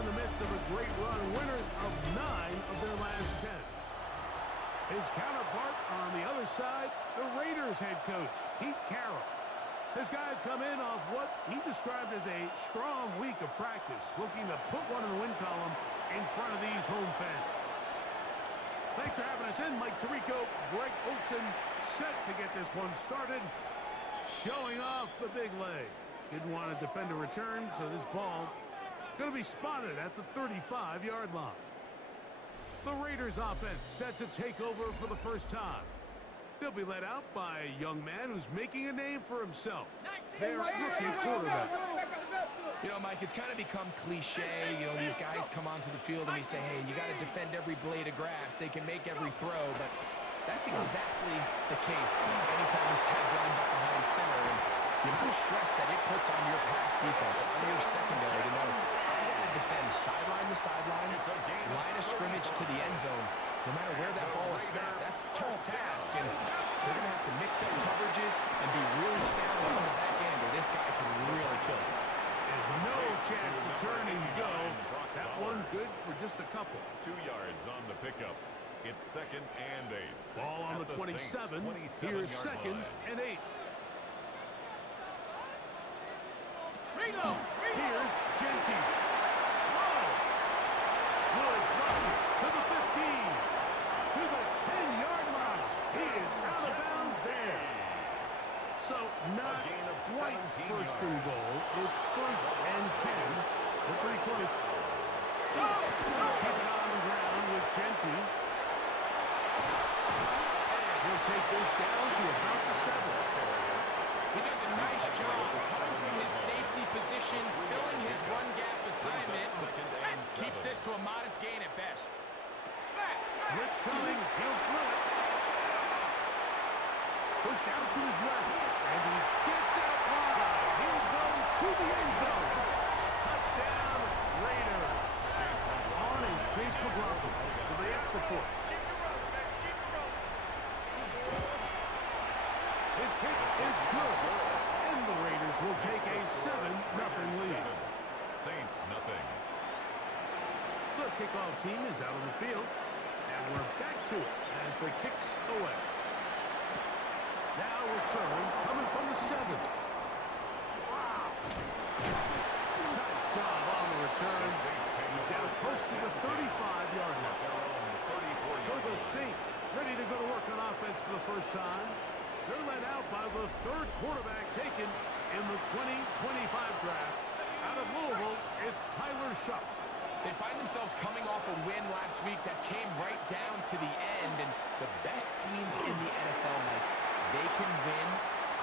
in the midst of a great run, winners of 9 of their last 10. His counterpart on the other side, the Raiders head coach, Pete Carroll. His guys come in off what he described as a strong week of practice, looking to put one in the win column in front of these home fans. Thanks for having us in. Mike Tirico, Greg Olsen, set to get this one started. Showing off the big leg. Didn't want to defend a return, so this ball is going to be spotted at the 35-yard line. The Raiders offense set to take over for the first time. They'll be led out by a young man who's making a name for himself. Their rookie quarterback. You know, Mike, it's kind of become cliche. You know, these guys come onto the field and we say, hey, you got to defend every blade of grass. They can make every throw, but that's exactly the case anytime this guy's lined up behind center. And the amount of stress that it puts on your pass defense, on your secondary to know I got to defend sideline to sideline, line of scrimmage to the end zone. No matter where that ball is snapped, that's a tall task, and they're going to have to mix up coverages and be really sound on the back end, or this guy can really kill it. And no chance to turn and go. That one good for just a couple. 2 yards on the pickup. It's 2nd and 8. Ball on the 27. Here's 2nd and 8. Here's Genty. Good run to the 15. To the 10-yard line. He is out of bounds there. So not quite first and goal. It's 1st and 10. We're pretty close. Keep it on the ground with Genty. And he'll take this down to about the 7. He does a nice job coming from his safety position, filling his run gap assignment. Keeps this to a modest gain at best. Blitz coming. He'll throw it. Pushed out to his left. And he gets out wide. He'll go to the end zone. Touchdown, Raiders. On is Chase McLaughlin for the extra point. His kick is good. And the Raiders will take a 7-0 lead. Saints, nothing. The kickoff team is out on the field. And we're back to it as the kick's away. Now return coming from the 7. Nice job on the return. He's down close to the 35-yard line. So the Saints ready to go to work on offense for the first time. They're led out by the 3rd quarterback taken in the 2025 draft. Out of Louisville, it's Tyler Shuck. They find themselves coming off a win last week that came right down to the end, and the best teams in the NFL, Mike, they can win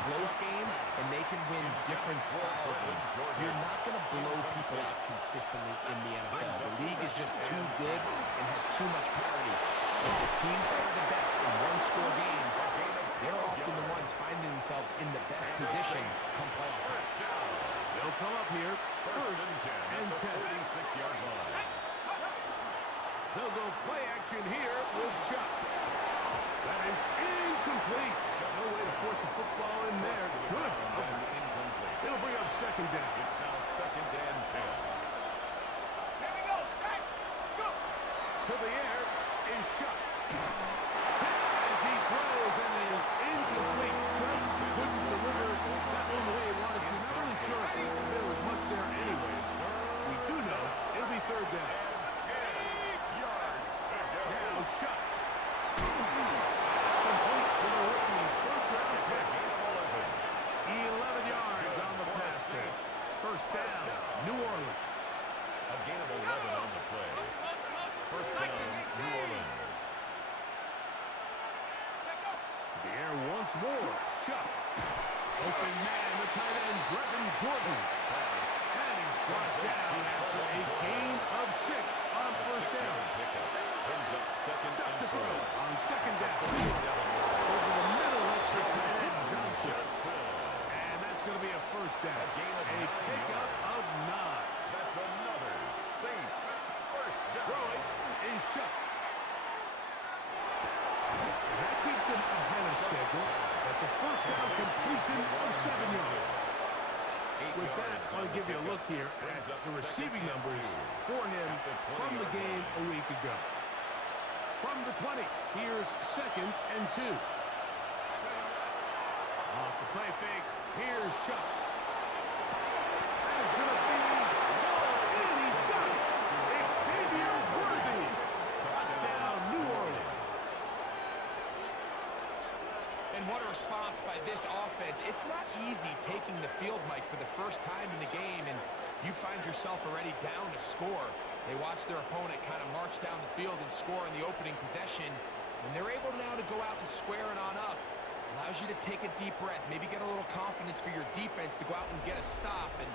close games, and they can win different style games. You're not going to blow people out consistently in the NFL. The league is just too good and has too much parity. But the teams that are the best in one-score games, they're often the ones finding themselves in the best position come playoff time. They'll come up here, 1st and 10. 46-yard line. They'll go play action here with Chuck. That is incomplete. No way to force the football in there. Good. It'll bring up 2nd down. It's now 2nd and 10. Here we go, set, go. To the air is Chuck. As he throws and is incomplete. Just couldn't deliver that one the way he wanted to. Not really sure if there was much there anyways. We do know it'll be 3rd down. Now Chuck. Complete to the rookie. 1st-round pick. 11 yards on the pass there. 1st down, New Orleans. A gain of 11 on the play. 1st down, New Orleans. The air once more. Shuck. Open man, the tight end, Brevin Jordan. And he's brought down after a gain of 6 on 1st down. Brings up 2nd Chuck and to throw 4. on 2nd down. Over the middle, that's the tight end, Johnson. And that's going to be a 1st down. A pickup of 9. That's another Saints 1st down. Throwing is Shuck. And that keeps him ahead of schedule. That's a 1st down completion of 7 yards. with that, I'll give you a look here at the receiving numbers for him from the game a week ago. From the 20, here's 2nd and 2. Off the play fake, here's Shuck. That is going to be, and he's got it. Xavier Worthy. Touchdown, New Orleans. And what a response by this offense. It's not easy taking the field, Mike, for the first time in the game, and you find yourself already down to score. They watch their opponent kind of march down the field and score in the opening possession, and they're able now to go out and square it on up. Allows you to take a deep breath, maybe get a little confidence for your defense to go out and get a stop, and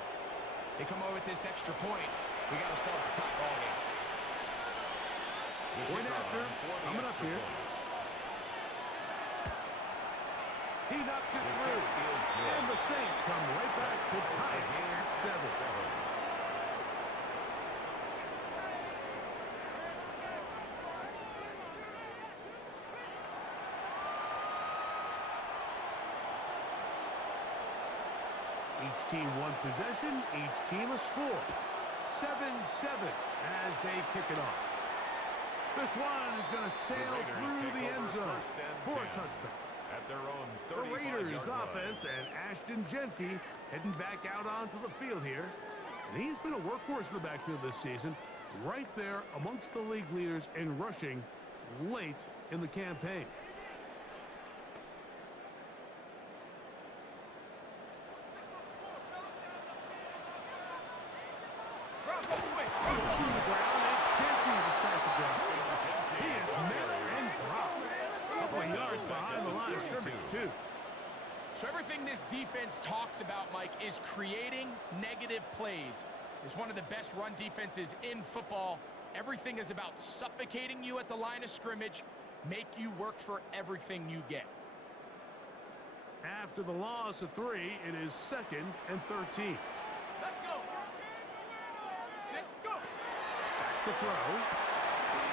they come over with this extra point. We got ourselves a tie ball game. Point after, coming up here. He knocks it through. And the Saints come right back to tie it at 7. Each team one possession, each team a score. 7-7 as they kick it off. This one is going to sail through the end zone for a touchdown. At their own The Raiders 35-yard line. offense and Ashton Genty heading back out onto the field here. And he's been a workhorse in the backfield this season, right there amongst the league leaders in rushing late in the campaign. Through the ground, it's Genty to start the drive. He is met and dropped. A couple of yards behind the line of scrimmage, too. So everything this defense talks about, Mike, is creating negative plays. It's one of the best run defenses in football. Everything is about suffocating you at the line of scrimmage, make you work for everything you get. After the loss of 3, it is 2nd and 13. Let's go. Sit, go. Back to throw.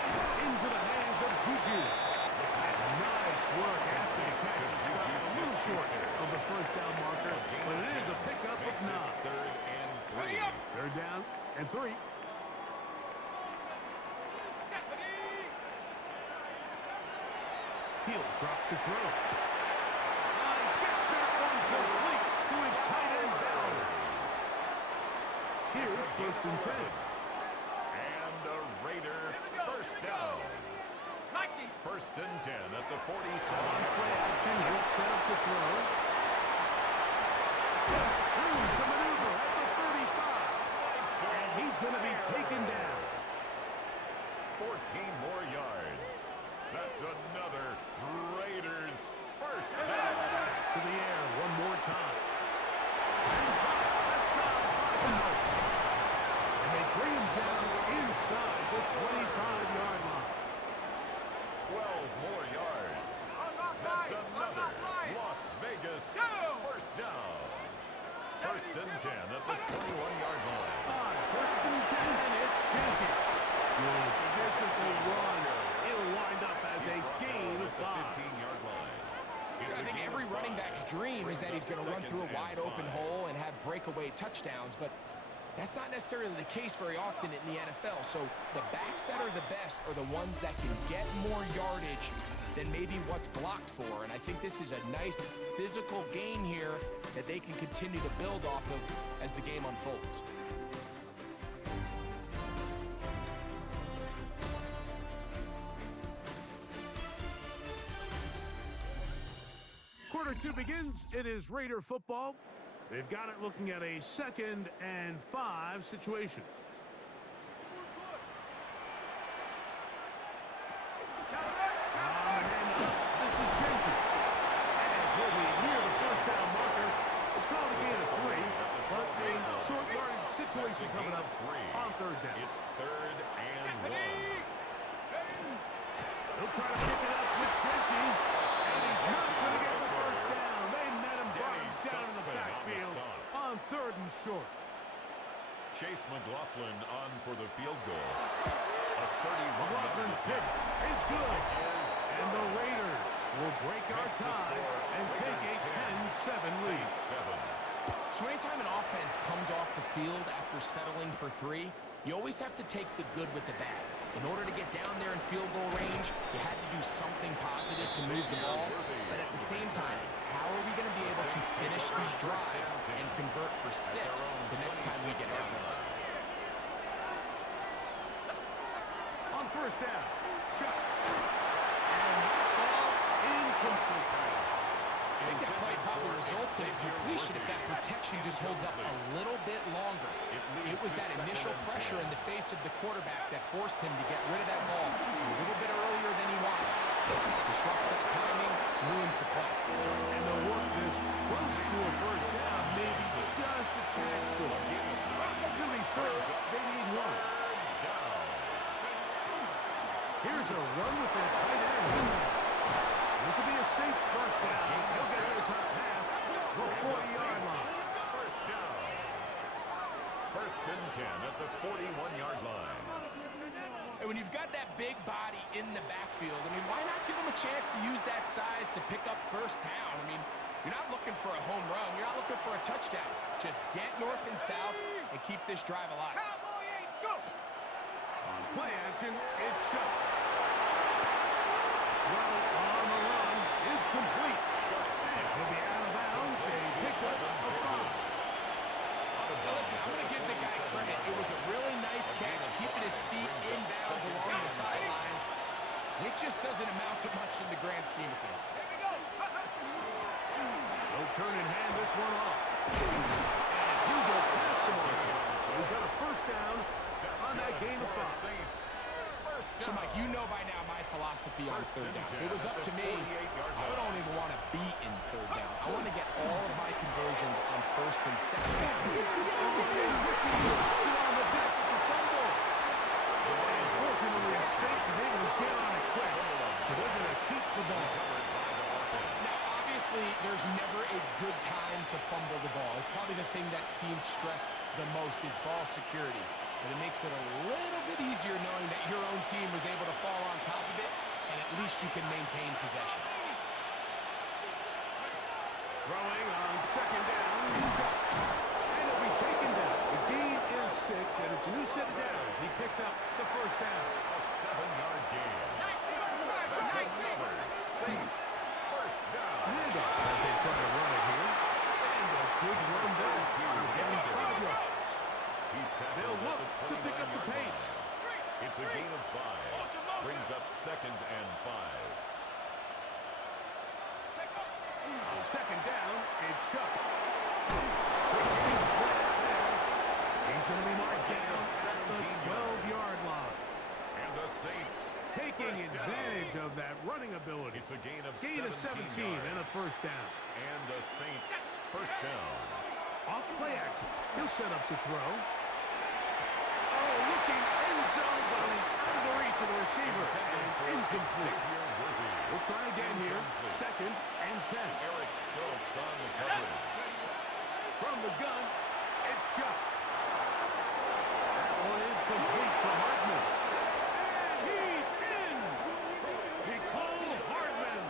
Into the hands of Juju. And nice work after the catch. A little short of the first down marker, but it is a pickup of 9. 3rd and 3. Ready up. 3rd down and 3. He'll drop to throw. Gets that one complete to his tight end Bowers. Here's 1st and 10. And a Raider first down. Nike. 1st and 10 at the On 47. play action, he'll set up to throw. Room to maneuver at the 35. And he's going to be taken down. 14 more yards. That's another Raiders first down. Back to the air one more time. Left side by the nose. And they bring him down inside the 25-yard line. 12 more yards. That's another Las Vegas first down. 1st and 10 at the 21-yard line. On 1st and 10, it's Genty. Good physical run. It'll wind up as a gain of 5. 15-yard line. I think every running back's dream is that he's going to run through a wide-open hole and have breakaway touchdowns, but that's not necessarily the case very often in the NFL. So the backs that are the best are the ones that can get more yardage than maybe what's blocked for. And I think this is a nice physical gain here that they can continue to build off of as the game unfolds. Quarter 2 begins. It is Raider football. They've got it looking at a 2nd and 5 situation. This is Genty. And he'll be near the first down marker. It's called a gain of 3, but a short yardage situation coming up on 3rd down. It's 3rd and 1. He'll try to pick it up with Genty. And he's not going to get the first down. They met him, brought him down in the backfield on 3rd and short. Chase McLaughlin on for the field goal. A 31. McLaughlin's kick is good. And the Raiders will break our tie and take a 10-7 lead. 7. So anytime an offense comes off the field after settling for 3, you always have to take the good with the bad. In order to get down there in field goal range, you had to do something positive to move the ball. But at the same time, how are we going to be able to finish these drives and convert for 6 the next time we get down there? On first down, shot. And ball incomplete. I think that play probably results in incompletion if that protection just holds up a little bit longer. It was that initial pressure in the face of the quarterback that forced him to get rid of that ball a little bit earlier than he wanted. Disrupts that timing, ruins the play. And they'll work this close to a first down, maybe just a tad short. It's going to be first. They need 1. Here's a run with their tight end. This will be a Saints first down. He'll get this up past the 40-yard line. First down. First and 10 at the 41-yard line. And when you've got that big body in the backfield, I mean, why not give him a chance to use that size to pick up first down? I mean, you're not looking for a home run. You're not looking for a touchdown. Just get north and south and keep this drive alive. Cowboy ain't go. On play action, it's shot. Well, on the run is complete. And he'll be out of bounds. A pickup of 5. Now listen, I'm going to give the guy credit. It was a really nice catch, keeping his feet in bounds along the sidelines. It just doesn't amount to much in the grand scheme of things. They'll turn and hand this one off. And he'll go past the marker. So he's got a first down on that gain of 5. So, Mike, you know by now my philosophy on third down. If it was up to me, I don't even want to be in third down. I want to get all of my conversions on first and second down. On the deck, it's a fumble. And fortunately, the Saints is able to get on it quick. So they're going to keep the ball. Now, obviously, there's never a good time to fumble the ball. It's probably the thing that teams stress the most is ball security. But it makes it a little bit easier knowing that your own team was able to fall on top of it, and at least you can maintain possession. Throwing on second down, shot. And it'll be taken down. The gain is 6, and it's a new set of downs. He picked up the first down. A 7-yard gain. That's another Saints first down. Handoff as they try to run it here. And a good run there. Getting 5 yards. They'll look to pick up the pace. It's a gain of 5. Brings up second and 5. On second down, it's shot. He's going to be marked down at the 12-yard line. And the Saints taking advantage of that running ability. It's a gain of 17 and a first down. And the Saints first down. Off play action. He'll set up to throw. Oh, looking end zone, but he's out of the reach of the receiver. And incomplete. We'll try again here. Second and 10. Eric Stokes on the coverage. From the gun, it's shot. That one is complete to Hartman. And he's in. Nicole Hartman.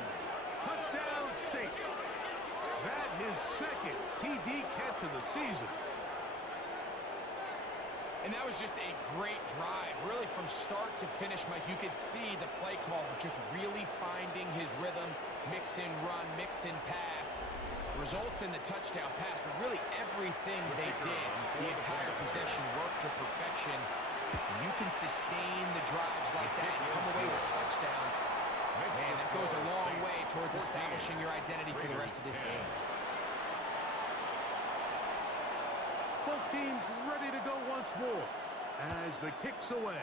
Touchdown Saints. That his second TD catch of the season. And that was just a great drive, really from start to finish, Mike. You could see the play caller just really finding his rhythm, mix and run, mix and pass. Results in the touchdown pass, but really everything they did, the entire possession worked to perfection. And you can sustain the drives like that and come away with touchdowns. Man, that goes a long way towards establishing your identity for the rest of this game. Both teams ready to go once more as the kick's away.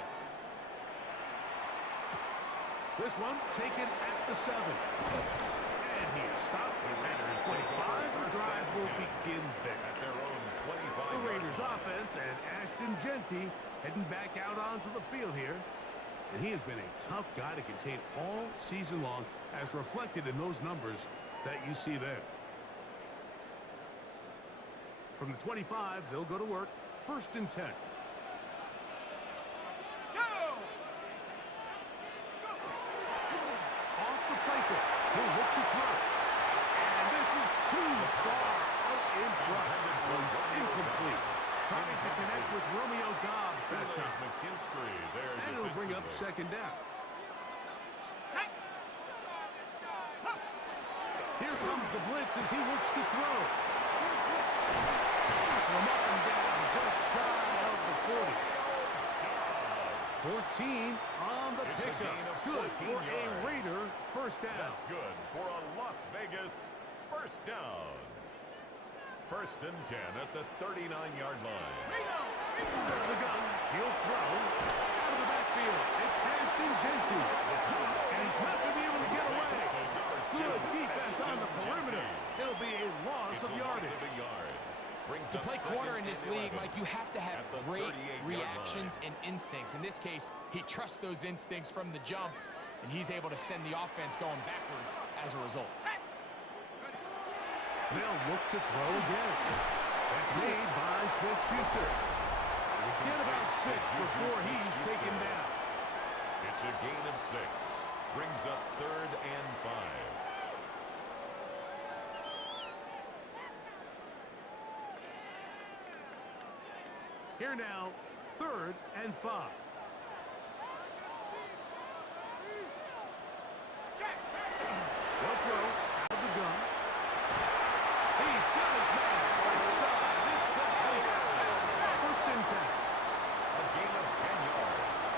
This one taken at the 7. And he is stopped at the 25. The drive will begin there. At their own 25. The Raiders offense and Ashton Genty heading back out onto the field here. And he has been a tough guy to contain all season long, as reflected in those numbers that you see there. From the 25, they'll go to work. First and 10. Off the play fake. He'll look to throw. And this is too far out in front. One's incomplete. Trying to connect with Romeo Dobbs that time. McKinstry there. And it'll bring up second down. Here comes the blitz as he looks to throw. From up and down, just shy of the 40. 14 on the pickup. Good for a Raider first down. That's good for a Las Vegas first down. First and 10 at the 39-yard line. Out of the gun, he'll throw. Out of the backfield, it's Ashton Genty. And he's not going to be able to get away. Good defense on the perimeter. It'll be a loss of yardage. To play corner in this league, Mike, you have to have great reactions and instincts. In this case, he trusts those instincts from the jump, and he's able to send the offense going backwards as a result. They'll look to throw again. That's made by Smith-Schuster. Get about 6 before he's taken down. It's a gain of 6. Brings up 3rd and 5. Here now, 3rd and 5. They'll throw out of the gun. He's got his man. Right side. It's complete. First and 10. A gain of 10 yards.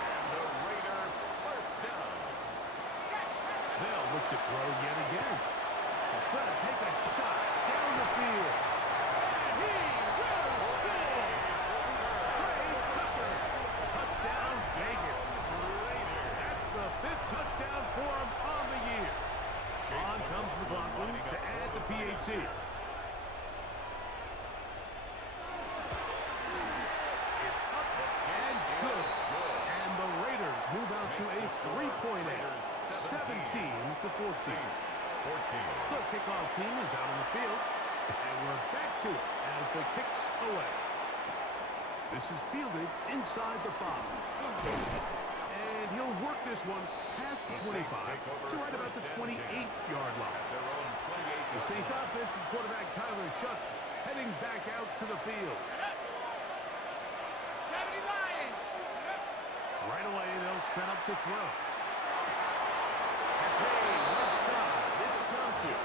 And the Raider first down. They'll look to throw yet again. He's going to take a shot down the field. And he will score. Craig Tucker. Touchdown Vegas. That's the 5th touchdown for him on the year. On comes McLaughlin to add the PAT. It's up and good. And the Raiders move out to a 3-point edge. 17-14. The kickoff team is out on the field. And we're back to it as the kicks away. This is fielded inside the 5. And he'll work this one past the 25 to right about the 28-yard line. The Saints offense and quarterback Tyler Shuck heading back out to the field. 70 Lions. Right away, they'll set up to throw. That's made right side. It's Johnson.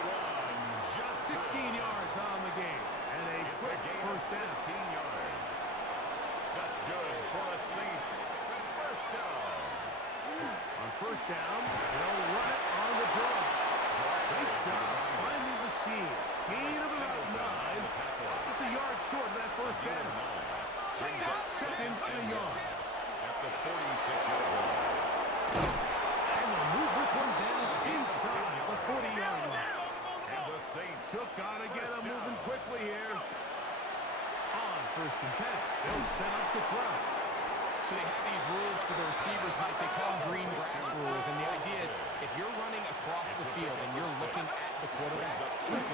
16 yards on the game. And a quick first down. 16 yards. That's good for the Saints. First down. On first down, they'll run it on the draw. Nice job finding the seam. Gain of about 9. Just a yard short of that first down. Second and a yard. At the 46-yard line. And they'll move this one down inside the 40-yard line. And the Saints. Shook gotta get them moving quickly here. On first and 10, they'll set up to throw. So they have these rules for the receivers, Mike. They call them green grass rules. And the idea is if you're running across the field and you're looking at the quarterback,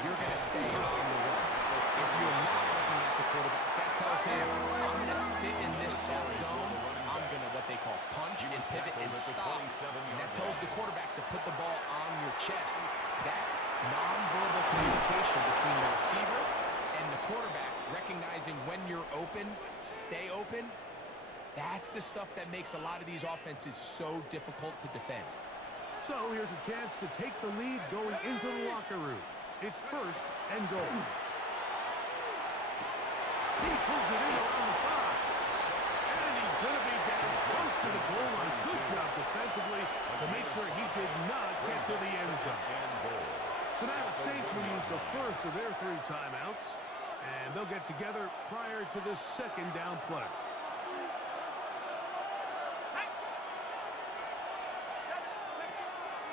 you're going to stay on the run. If you're not looking at the quarterback, that tells him, I'm going to sit in this soft zone. I'm going to what they call punch and pivot and stop. And that tells the quarterback to put the ball on your chest. That nonverbal communication between the receiver and the quarterback, recognizing when you're open, stay open, that's the stuff that makes a lot of these offenses so difficult to defend. So here's a chance to take the lead going into the locker room. It's first and goal. He pulls it in around the 5. And he's going to be down close to the goal line. Good job defensively to make sure he did not get to the end zone. So now the Saints will use the first of their 3 timeouts. And they'll get together prior to the second down play.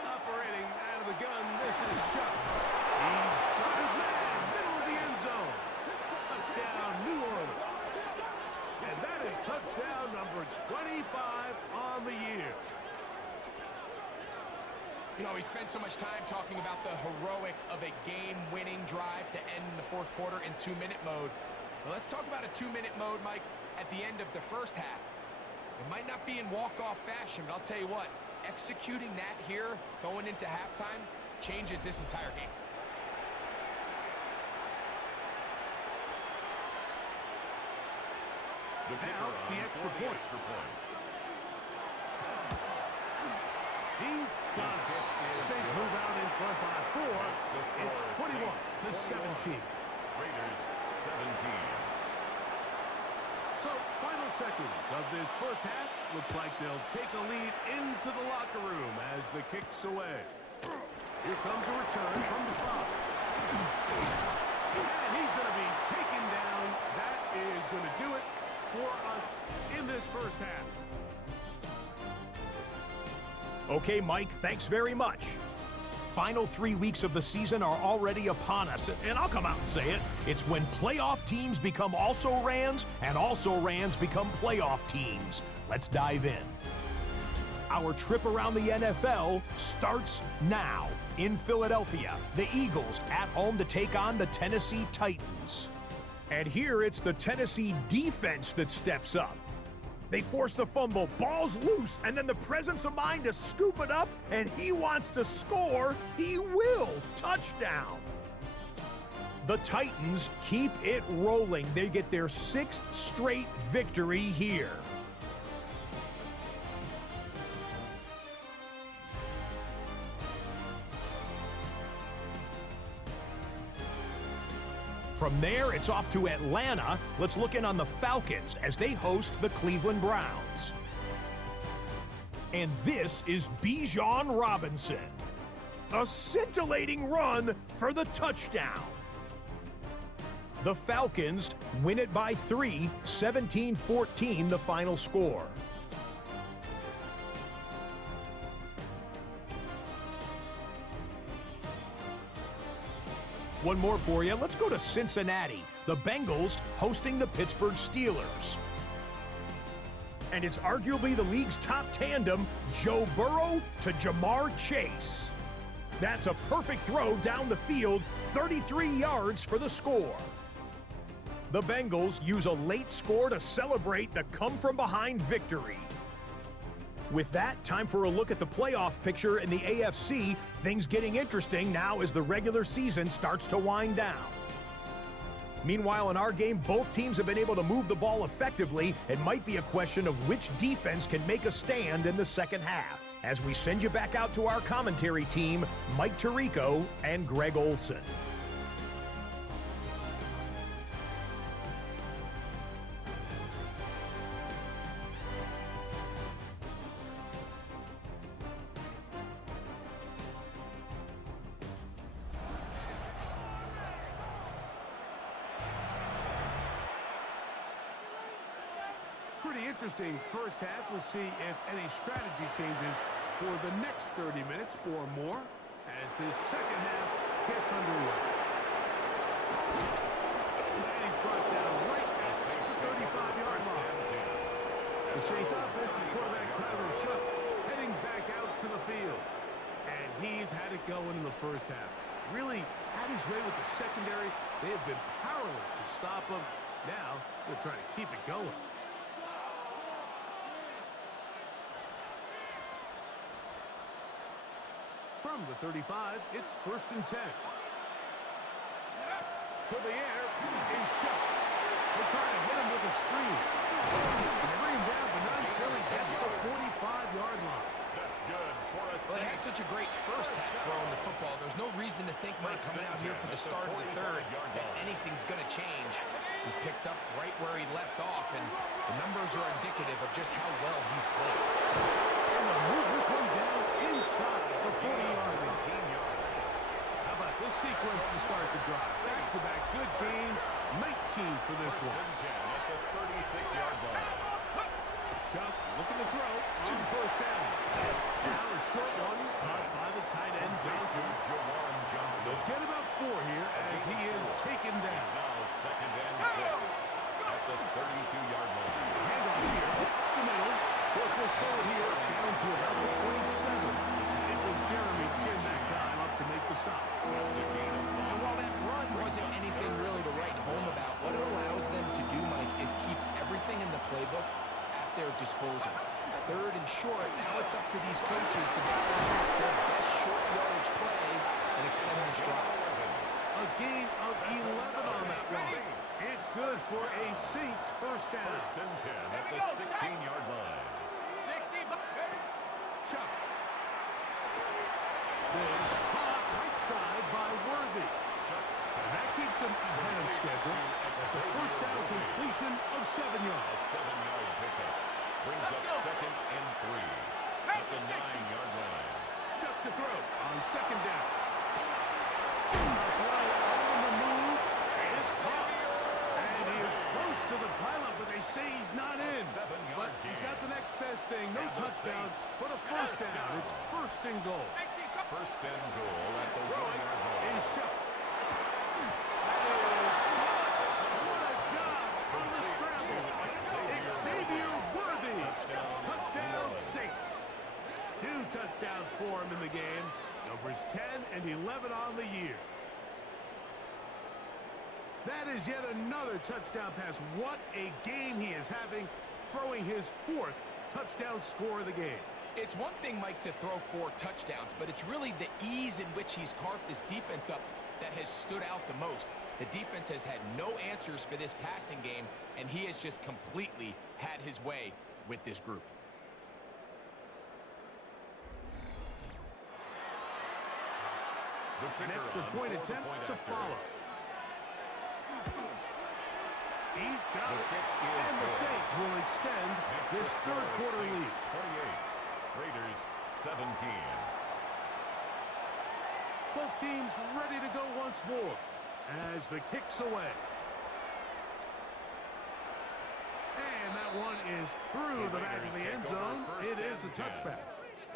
Operating out of the gun, this is Shuck. He's got his man, middle of the end zone. Touchdown, New Orleans. And that is touchdown number 25 on the year. You know, we spent so much time talking about the heroics of a game-winning drive to end the 4th quarter in 2-minute mode. Well, let's talk about a 2-minute mode, Mike, at the end of the first half. It might not be in walk-off fashion, but I'll tell you what, executing that here, going into halftime, changes this entire game. The kicker Now, the on extra for the point. extra point. He's got it. Saints move out in front by 4. It's 21-17. Raiders 17. So, final seconds of this first half. Looks like they'll take a lead into the locker room as the kick's away. Here comes a return from the 5. And he's going to be taken down. That is going to do it for us in this first half. Okay, Mike, thanks very much. Final 3 weeks of the season are already upon us, and I'll come out and say it. It's when playoff teams become also-rans, and also-rans become playoff teams. Let's dive in. Our trip around the NFL starts now. In Philadelphia, the Eagles at home to take on the Tennessee Titans. And here it's the Tennessee defense that steps up. They force the fumble, ball's loose, and then the presence of mind to scoop it up, and he wants to score. He will. Touchdown. The Titans keep it rolling. They get their 6th straight victory here. From there, it's off to Atlanta. Let's look in on the Falcons as they host the Cleveland Browns. And this is Bijan Robinson. A scintillating run for the touchdown. The Falcons win it by 3, 17-14 the final score. One more for you. Let's go to Cincinnati. The Bengals hosting the Pittsburgh Steelers. And it's arguably the league's top tandem, Joe Burrow to Jamar Chase. That's a perfect throw down the field, 33 yards for the score. The Bengals use a late score to celebrate the come-from-behind victory. With that, time for a look at the playoff picture in the AFC. Things getting interesting now as the regular season starts to wind down. Meanwhile, in our game, both teams have been able to move the ball effectively. It might be a question of which defense can make a stand in the second half. As we send you back out to our commentary team, Mike Tirico and Greg Olson. Pretty interesting first half. We'll see if any strategy changes for the next 30 minutes or more as this second half gets underway. And he's brought down right at the 35-yard line. The Saints offensive quarterback Tyler Shuck heading back out to the field. And he's had it going in the first half. Really had his way with the secondary. They have been powerless to stop him. Now they're trying to keep it going. From the 35, it's 1st and 10. To the air is Shuck. They try to hit him with a screen. They bring him down, but not until he gets the 45-yard line. That's good for a Well, he had such a great first half throwing the football. There's no reason to think, Mike, coming out here for the start of the third, that anything's going to change. He's picked up right where he left off, and the numbers are indicative of just how well he's played. And they'll move this one down inside the 40-yard line. How about this sequence to start the drive? Back-to-back good games, 19 for this one. 1st and 10 at the 36-yard line. Shuck looking to throw on 1st down. Now a short one caught by the tight end Johnson. They'll get about 4 here as he is taken down. It's now 2nd and 6 at the 32-yard line. Handoff here up the middle. Work this forward here down to about the 27. It was Jeremy Chin that time up to make the stop. That's a gain of 5. And while that run wasn't anything really to write home about, what it allows them to do, Mike, is keep everything in the playbook at their disposal. 3rd and short, now it's up to these coaches to balance their best short yardage play and extend this drive. A a gain of 11 on that one. It's good for a Saints first down. First and 10 at the 16-yard line. 60. Chuck. This caught right side by Worthy. And that keeps him ahead of schedule. That's a first down completion of 7 yards. A 7-yard pickup brings up second and 3 at the 9-yard line. Chuck to throw on second down. Throw on the move is caught. And he is close to the pylon, but they say he's not in. But he's got the next best thing. No touchdowns, but a first down. It's first and goal. First and goal at the 1-yard line. Is Chuck. What a job on the scramble. Xavier Worthy. Touchdown Saints. 2 touchdowns for him in the game. Numbers 10 and 11 on the year. That is yet another touchdown pass. What a game he is having, throwing his 4th touchdown score of the game. It's one thing, Mike, to throw 4 touchdowns, but it's really the ease in which he's carved this defense up that has stood out the most. The defense has had no answers for this passing game, and he has just completely had his way with this group. Next, the point attempt to follow. He's got it, and the Saints will extend this third quarter lead. 28, Raiders 17. Both teams ready to go once more as the kick's away. And that one is through the back of the end zone. It is a touchback.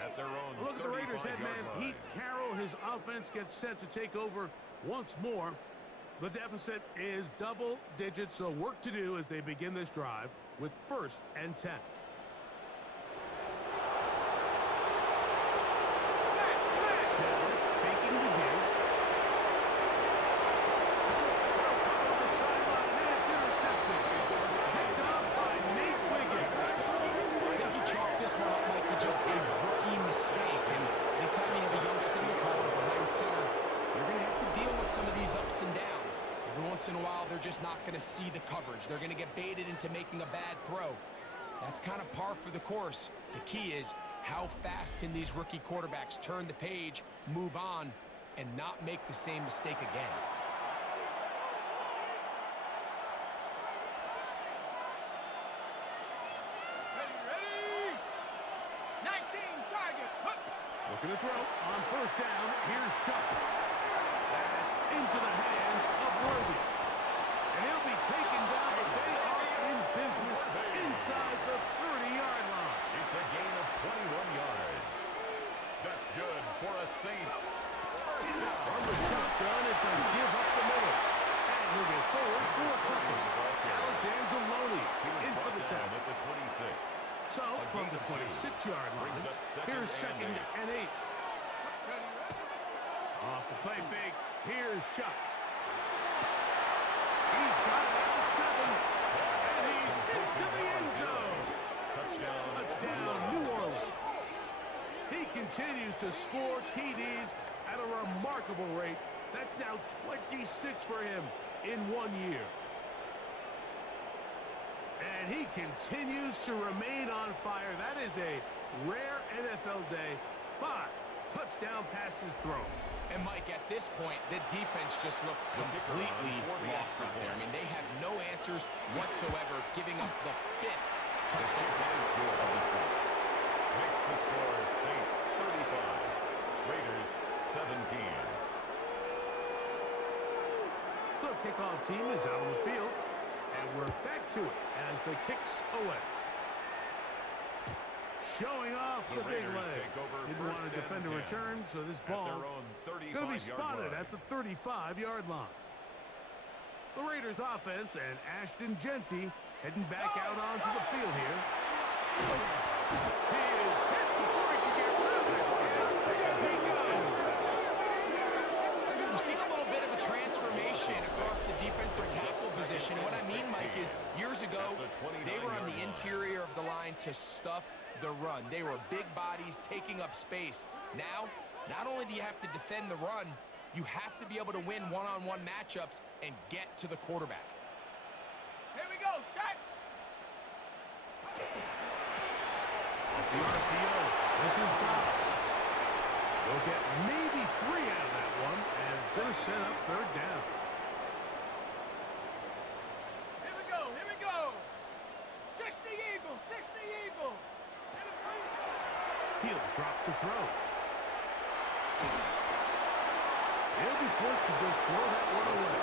At their own Look at the Raiders head man, 35-yard line. Pete Carroll. His offense gets set to take over once more. The deficit is double digits, so work to do as they begin this drive with first and 10. Faking the give. On the sideline, and it's intercepted. Picked up by Nate Wiggins. I think he chalked this one up, Mike, to just a rookie mistake. And anytime you have a young signal caller behind center, you're going to have to deal with some of these ups and downs. Every once in a while, they're just not going to see the coverage. They're going to get baited into making a bad throw. That's kind of par for the course. The key is how fast can these rookie quarterbacks turn the page, move on, and not make the same mistake again. Ready? 19 target. Looking to throw on first down. Here's Shuck. That's into the hands of Worthy. And he'll be taken down, but they are in business inside the 30-yard line. It's a gain of 21 yards. That's good for a Saints. First down. From the shotgun, it's a give up the middle. And he'll get forward for a couple. Alex Anzalone in for the down tackle. at the 26. So, from the 26-yard line, Brings up here's second second and 8. Off the play fake, here's Shuck. He's got it at the 7, and he's into the end zone. Touchdown, New Orleans. He continues to score TDs at a remarkable rate. That's now 26 for him in 1 year. And he continues to remain on fire. That is a rare NFL day. 5 touchdown passes thrown. And Mike, at this point, the defense just looks completely lost out there. I mean, they have no answers whatsoever, giving up the 5th touchdown pass of this game. Makes the score Saints 35, Raiders 17. The kickoff team is out on the field, and we're back to it as the kick's away. Showing off the big Raiders leg. take over Didn't want to first defend a and 10 return, so this at ball their own going to be 35-yard spotted line. at the 35-yard line. The Raiders offense and Ashton Genty heading back out onto the field here. He is hit before he can get rid of it, and down he goes. We've seen a little bit of a transformation across the defensive tackle position. What I mean, Mike, is years ago, they were on the interior of the line to stuff the run. They were big bodies taking up space. Now, not only do you have to defend the run, You have to be able to win one-on-one matchups and get to the quarterback. Here we go, set. Off the RPO. This is Dobbs. They'll get maybe 3 out of that one, and it's going to set up third down. Here we go, here we go. 60 Eagle, 60 Eagle. He'll drop to throw. He'll be forced to just throw that one away.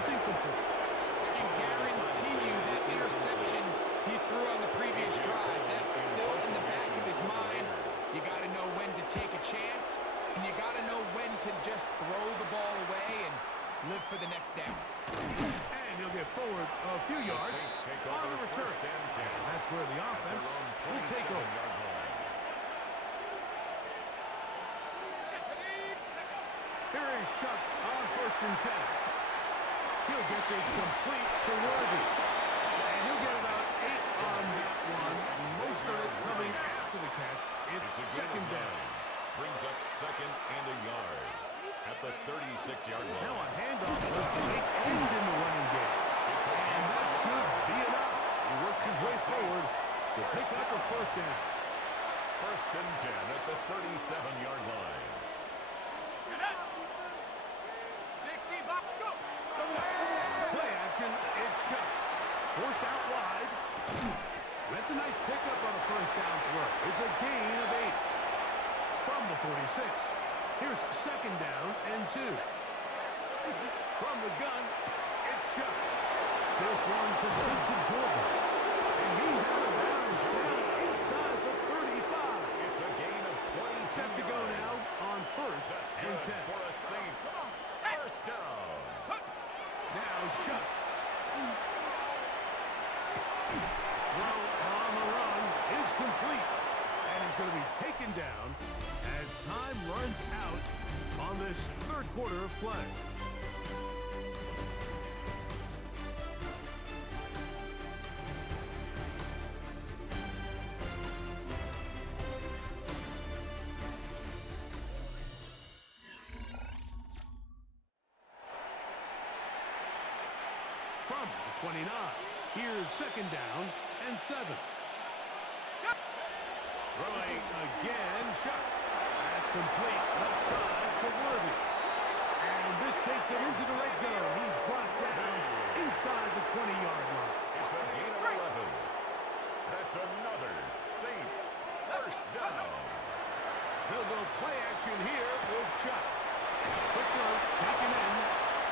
It's incomplete. I can guarantee you that interception he threw on the previous drive, that's still in the back of his mind. You got to know when to take a chance, and you got to know when to just throw the ball away and live for the next down. And he'll get forward a few yards on the return. And that's where the offense will take over. Here is Shuck on 1st and 10. He'll get this complete to Worthy. And he'll get about 8 on that one. Most of it coming after the catch. It's second down. Brings up 2nd and a yard at the 36-yard line. Now a handoff to end in the running game. And that should be enough. He works his way forward to pick up a 1st down. 1st and 10 at the 37-yard line. 60, box, go. Play action, it's Shuck. Forced out wide. That's a nice pickup on a 1st down throw. It's a gain of 8. From the 46. Here's 2nd down and 2. From the gun, it's Shuck. This one complete to Jordan. And he's out of bounds down inside the 35. It's a gain of 20. Set to go now on 1st and 10. For a Saints. 1st down. Now Shuck. Throw on the run is complete. And he's going to be taken down as time runs out on this 3rd quarter of play. From the 29, here's 2nd down and 7. Throwing again, Shuck. That's complete, left side to Worthy. And this takes him into the red zone. He's brought down inside the 20-yard line. It's a gain of 11. That's another Saints 1st down. He'll go play action here with Shuck. Quick throw, taken in.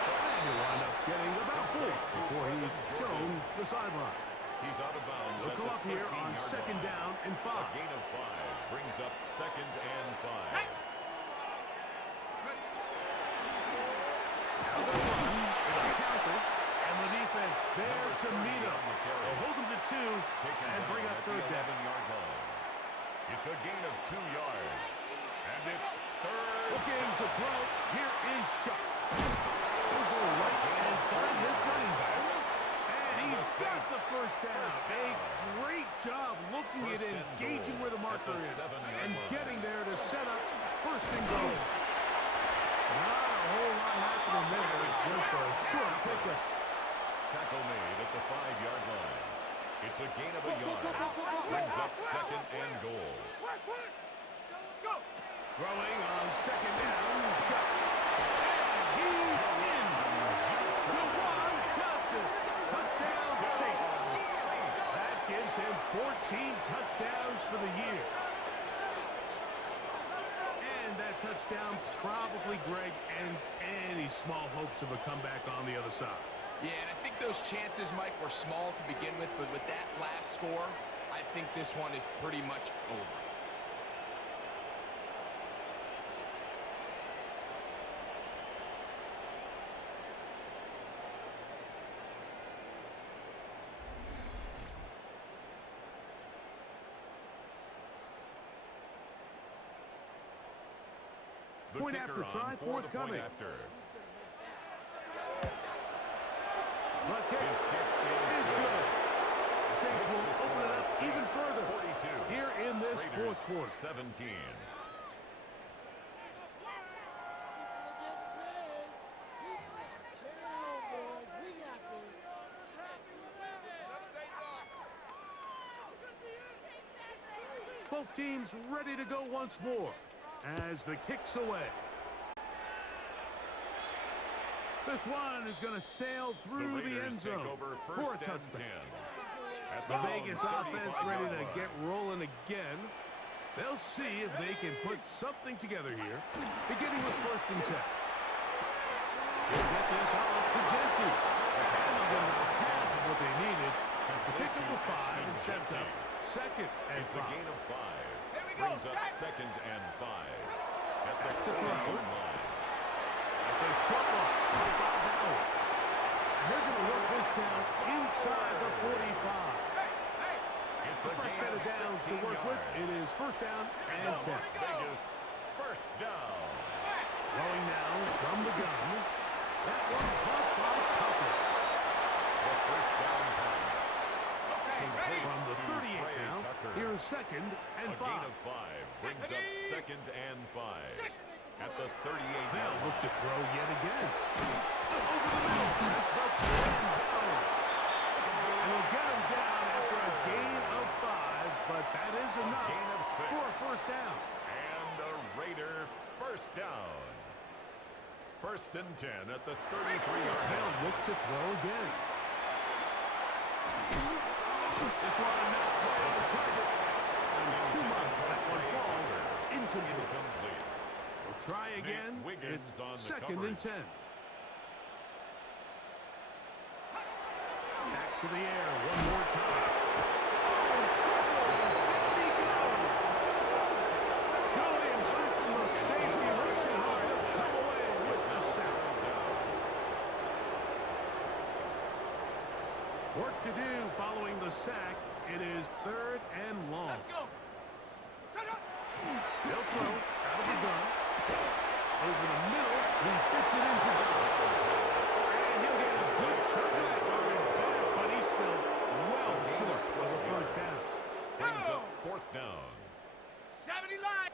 And he'll wind up getting about 4 before he's shown the sideline. He's out of bounds. He'll come up here on 2nd down and 5. A gain of 5 brings up 2nd and 5. It's a counter, and the defense there to meet him. They'll hold him to 2 and bring up 3rd down. It's a gain of 2 yards. And it's 3rd. Looking to throw. Here is Shuck. He'll go right and find his running back. And he's got the 1st down. A great job looking at engaging where the marker is and getting there to set up 1st and goal. Not a whole lot happening there. It's just a short pickup. Tackle made at the 5-yard line. It's a gain of a yard. Brings up 2nd and goal. Go. Throwing on 2nd down, Shuck. And he's in. Jawan Johnson. Touchdown Saints. That gives him 14 touchdowns for the year. And that touchdown probably, Greg, ends any small hopes of a comeback on the other side. Yeah, and I think those chances, Mike, were small to begin with, but with that last score, I think this one is pretty much over. Point after try, forthcoming. The kick is good. The Saints will open it up even further 42. here in this Raiders, 4th quarter. 17. Both teams ready to go once more as the kick's away. This one is going to sail through the end zone for a touchdown. The Vegas offense ready to get rolling again. They'll see if they can put something together here, beginning with 1st and 10. He'll get this off to Genty. And they'll get about half of what they needed to pick up a 5 and sets up 2nd and 5. It's a gain of 5. Brings up 2nd and 5. At the 40-yard line. That's a short one. And they're going to work this down inside the 45. It's The first set of downs to work with. It is 1st down and 10. Las Vegas, 1st down. Throwing now from the gun. That one caught by Tucker. The 1st down pass. From the 38 now, here's 2nd and 5. A gain of 5 brings up 2nd and 5. At the 38-yard They'll look to line. throw yet again. Over the middle. That's the 10 downs. And we'll get him down after a gain of 5, but that is enough Gain of 6. for a 1st down. And a Raider 1st down. 1st and 10 at the 33-yard line. They'll look to throw again. This one not quite on the target. And too much. That one falls incomplete. We'll try again. Wiggins It's on the 2nd and 10. Back to the air one more time. Oh, trouble. Down he goes. Julian Burton, the safety, rushing hard to come away with the sack. Work to do following the sack. It is 3rd and long. Let's go. They'll throw out of the gun. Over the middle, he fits it into Dobbs. And he'll get a good chunk of that yardage back, but he's still well short of the 1st down. Brings up 4th down. 70 line.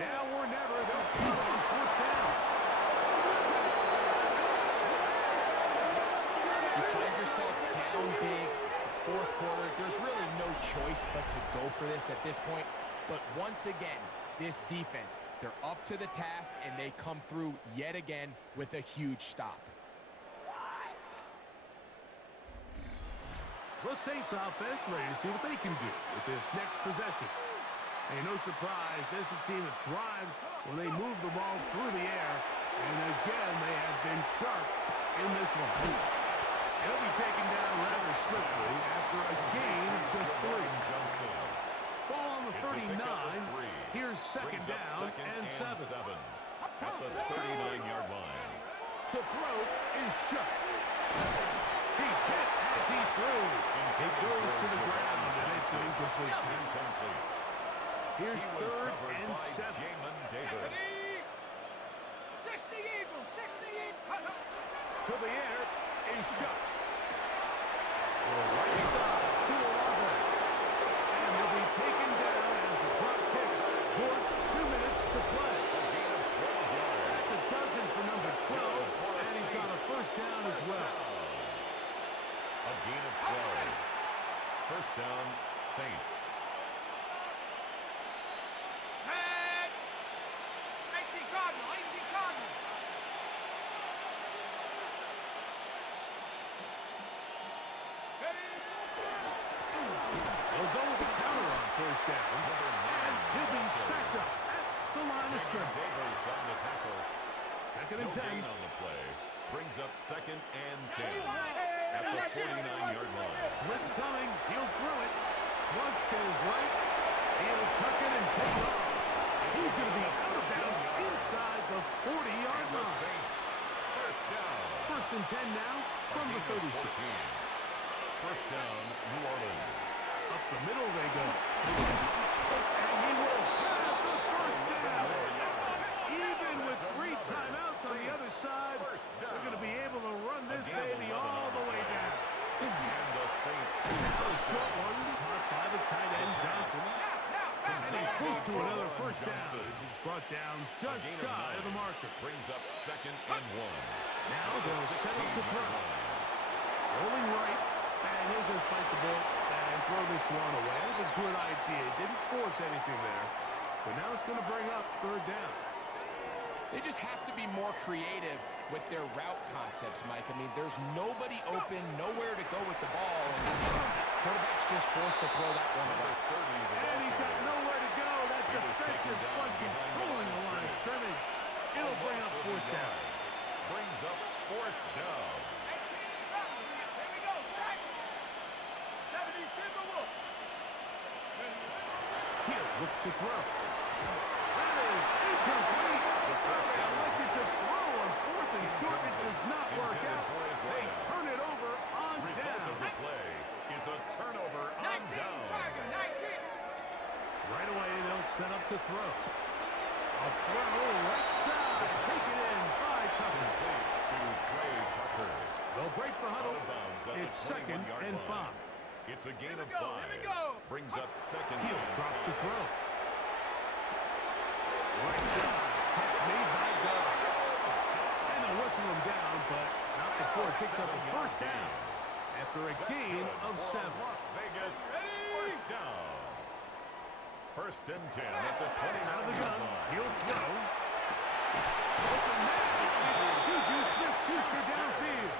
Now or never, they'll put on 4th down. You find yourself down big. It's the 4th quarter. There's really no choice but to go for this at this point. But once again, this defense, they're up to the task, and they come through yet again with a huge stop. The Saints offense ready to see what they can do with this next possession. Hey, no surprise, this is a team that thrives when they move the ball through the air. And again, they have been sharp in this one. He'll be taken down rather swiftly after a gain of just 3. Johnson. Ball on the It's a 39. pickup of 3. Here's 2nd Brings up down 2nd and 7. At the 39-yard line. To throw is shut. He's hit as he threw. It goes to the ground and it's incomplete. Incomplete. Here's He was 3rd covered and by 7. Jamin Davis. 60 Eagles. 60 Eagles. To the air is shut. The right side to 11. And he'll be taken down as the clock ticks towards 2 minutes to play. A gain of 12 yards. That's a dozen for number 12, and he's got a 1st down as well. A gain of 12. 1st down, Saints. Set. 18 Cardinal. 18 Cardinal. They'll go with the counter on 1st down, and he'll be stacked up at the line of Jamin scrimmage. Davis on the tackle. 2nd No and 10. gain on the play. Brings up 2nd and 10. At the 49-yard line. Blitz coming. He'll throw it. Flush to his right. He'll tuck it and take off. He's going to be out of bounds inside the 40-yard The line. Saints. 1st down. 1st and 10 now from the 36. 1st down, New Orleans. Up the middle they go. And he will have the 1st down. Even with 3 timeouts on the other side, they're going to be able to run this baby all the way down. And the Saints. Now a short one caught by the tight end Johnson. And he's close to another 1st down as he's brought down just shy of the marker. Brings up 2nd and 1. Now they'll settle to throw. Rolling right, and he'll just bite the bullet and throw this this one away. That was a good idea. Didn't force anything there. But now it's going to bring up third down. They just have to be more creative with their route concepts, Mike. I mean, there's nobody open, nowhere to go with the ball, and quarterback's just forced to throw that one away. And he's got nowhere to go. That defensive front controlling the line of scrimmage. It'll bring up fourth down. Brings up fourth down. 18, here we go, sack. 70, Timberwolf. He'll look to throw. That is incomplete. They elected to throw on fourth and short. It does not work out. They turn it over on Result down. of the play is a turnover on 19, down. Tiger, 19. Right away, they'll set up to throw. A throw right side. Take it in by Tucker. Complete to Trey Tucker. They'll break the huddle. Out of bounds at the It's second 21-yard and line. 5. It's a gain of Here 5. we go. Brings up second He'll and drop to 5. throw. Right side. Catch made by Dobbs. And they'll whistle him down, but not before it picks up a first down. After a gain of 7. Las Vegas, first down. First and 10 at the 29 Out of the gun. line. He'll throw. Open magic. Juju Smith-Schuster downfield.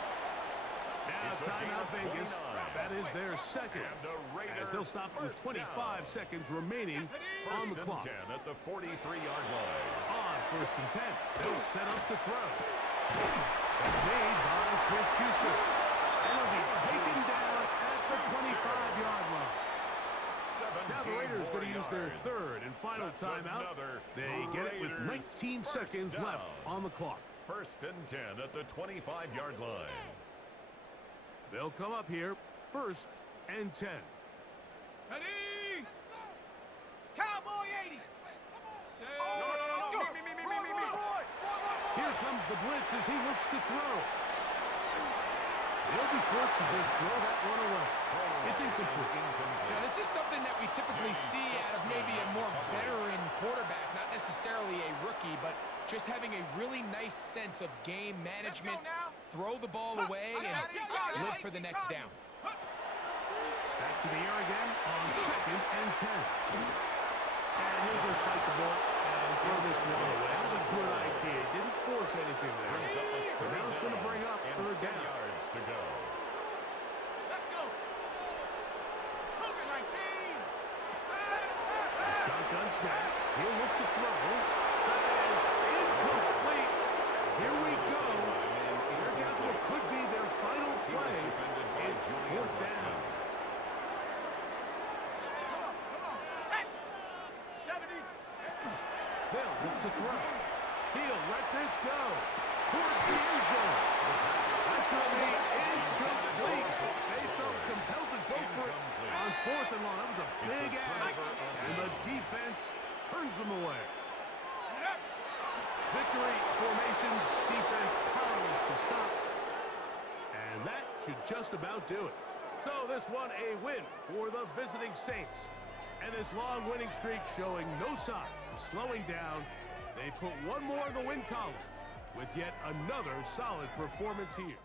Now It's a timeout gain of Vegas. 29. That is their second. And the Raiders As they'll stop with first 25 down. seconds remaining on the First clock. and 10 at the 43-yard line. On first and 10. They'll set up to throw. That's made by Smith-Schuster. And it'll be taken down at the 25-yard line. Now the Raiders going to use their third and final timeout. They get it with 19 seconds left on the clock. First and 10 at the 25-yard line. They'll come up here, first and 10. Ready? Cowboy 80. Say, go. Here comes the blitz as he looks to throw. He'll be forced to just throw that one away. It's incomplete. Now, this is something that we typically see out of maybe a more veteran quarterback, not necessarily a rookie, but just having a really nice sense of game management, throw the ball away, and live for the next down. Back to the air again on second and 10. And he'll just bite the ball and throw this one away. That was a good idea. Didn't force anything there. But now it's going to bring up third down. Yards to go. Let's go. Cougar 19. Shotgun snap. He'll look to throw. That is incomplete. Here we go. They're down to what could be their final play. It's fourth down. Come on. Set. 70. They'll look to throw. He'll let this go. Towards the end zone. That's going to be incomplete. They felt compelled to go for it on fourth and long. That was a big ask. And the defense turns them away. Victory formation. Defense powerless to stop. And that should just about do it. So this one a win for the visiting Saints. And this long winning streak showing no signs of slowing down. They put one more in the win column with yet another solid performance here.